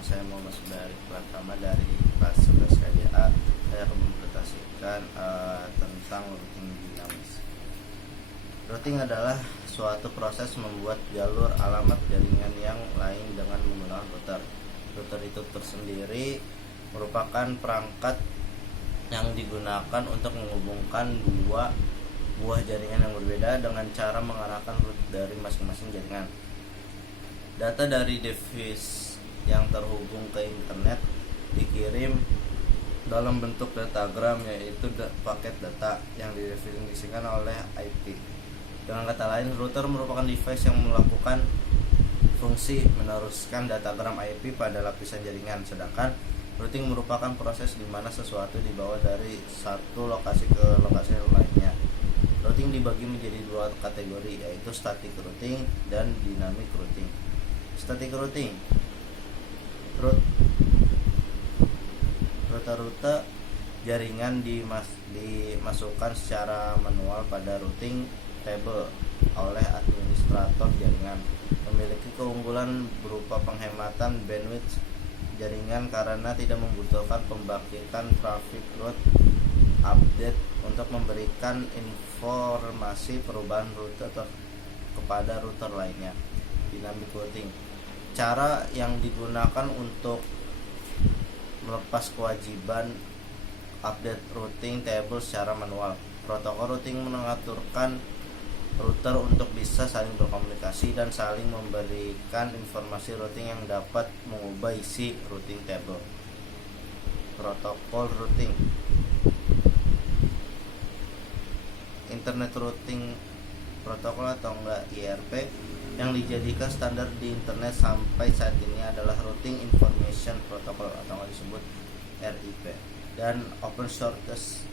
Nama saya Muhammad Subari Pratama dari kelas 11 KJA. Saya akan mempresentasikan tentang routing dinamis. Routing adalah suatu proses membuat jalur alamat jaringan yang lain dengan menggunakan router. Router itu tersendiri merupakan perangkat yang digunakan untuk menghubungkan dua buah jaringan yang berbeda dengan cara mengarahkan route dari masing-masing jaringan. Data dari device yang terhubung ke internet dikirim dalam bentuk datagram, yaitu paket data yang didefinisikan oleh IP. Dengan kata lain, router merupakan device yang melakukan fungsi meneruskan datagram IP pada lapisan jaringan, sedangkan routing merupakan proses di mana sesuatu dibawa dari satu lokasi ke lokasi lainnya. Routing dibagi menjadi dua kategori, yaitu static routing dan dynamic routing. Static routing, rute-rute jaringan dimasukkan secara manual pada routing table oleh administrator jaringan. Memiliki keunggulan berupa penghematan bandwidth jaringan karena tidak membutuhkan pembangkitan traffic load update untuk memberikan informasi perubahan rute kepada router lainnya. Dynamic routing, cara yang digunakan untuk melepas kewajiban update routing table secara manual. Protokol routing mengaturkan router untuk bisa saling berkomunikasi dan saling memberikan informasi routing yang dapat mengubah isi routing table. Protokol routing, Internet Routing Protocol atau enggak IRP, yang dijadikan standar di internet sampai saat ini adalah Routing Information Protocol atau enggak disebut RIP, dan Open Shortest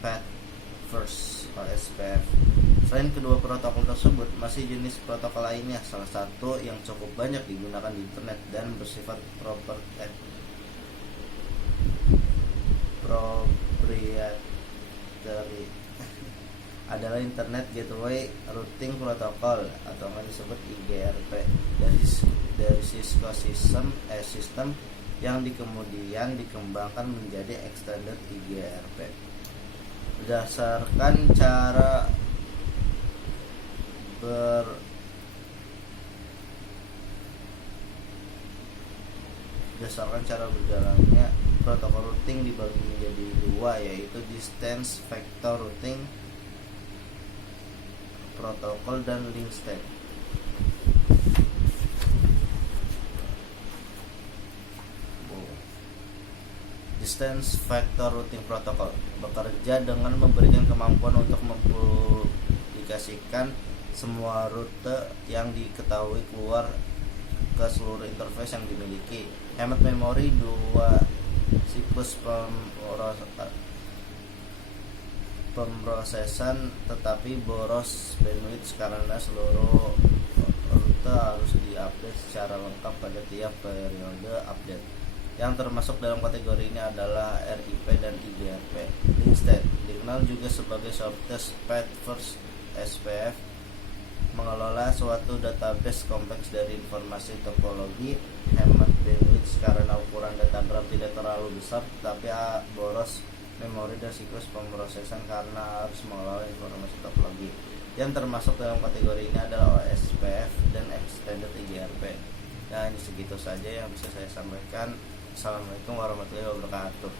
Path First (OSPF). Selain kedua protokol tersebut, masih jenis protokol lainnya, salah satu yang cukup banyak digunakan di internet dan bersifat proprietary adalah Internet Gateway Routing Protocol atau yang disebut IGRP dari Cisco sistem yang kemudian dikembangkan menjadi Extended IGRP. Berdasarkan cara berjalannya protokol routing dibagi menjadi dua, yaitu Distance Vector Routing Protocol dan Link State. Distance Vector Routing Protocol bekerja dengan memberikan kemampuan untuk mempublikasikan semua rute yang diketahui keluar ke seluruh interface yang dimiliki. Hemat memori 2 siklus pemrosesan, tetapi boros bandwidth karena seluruh rute harus diupdate secara lengkap pada tiap periode update. Yang termasuk dalam kategori ini adalah RIP dan IGRP. Link State, dikenal juga sebagai Shortest Path First (SPF), mengelola suatu database kompleks dari informasi topologi. Hemat bandwidth karena ukuran datagram tidak terlalu besar, tetapi boros memori dan siklus pemrosesan karena harus mengelola informasi topologi. Yang termasuk dalam kategori ini adalah OSPF dan Extended IGRP. Nah, ini segitu saja yang bisa saya sampaikan. Assalamualaikum warahmatullahi wabarakatuh.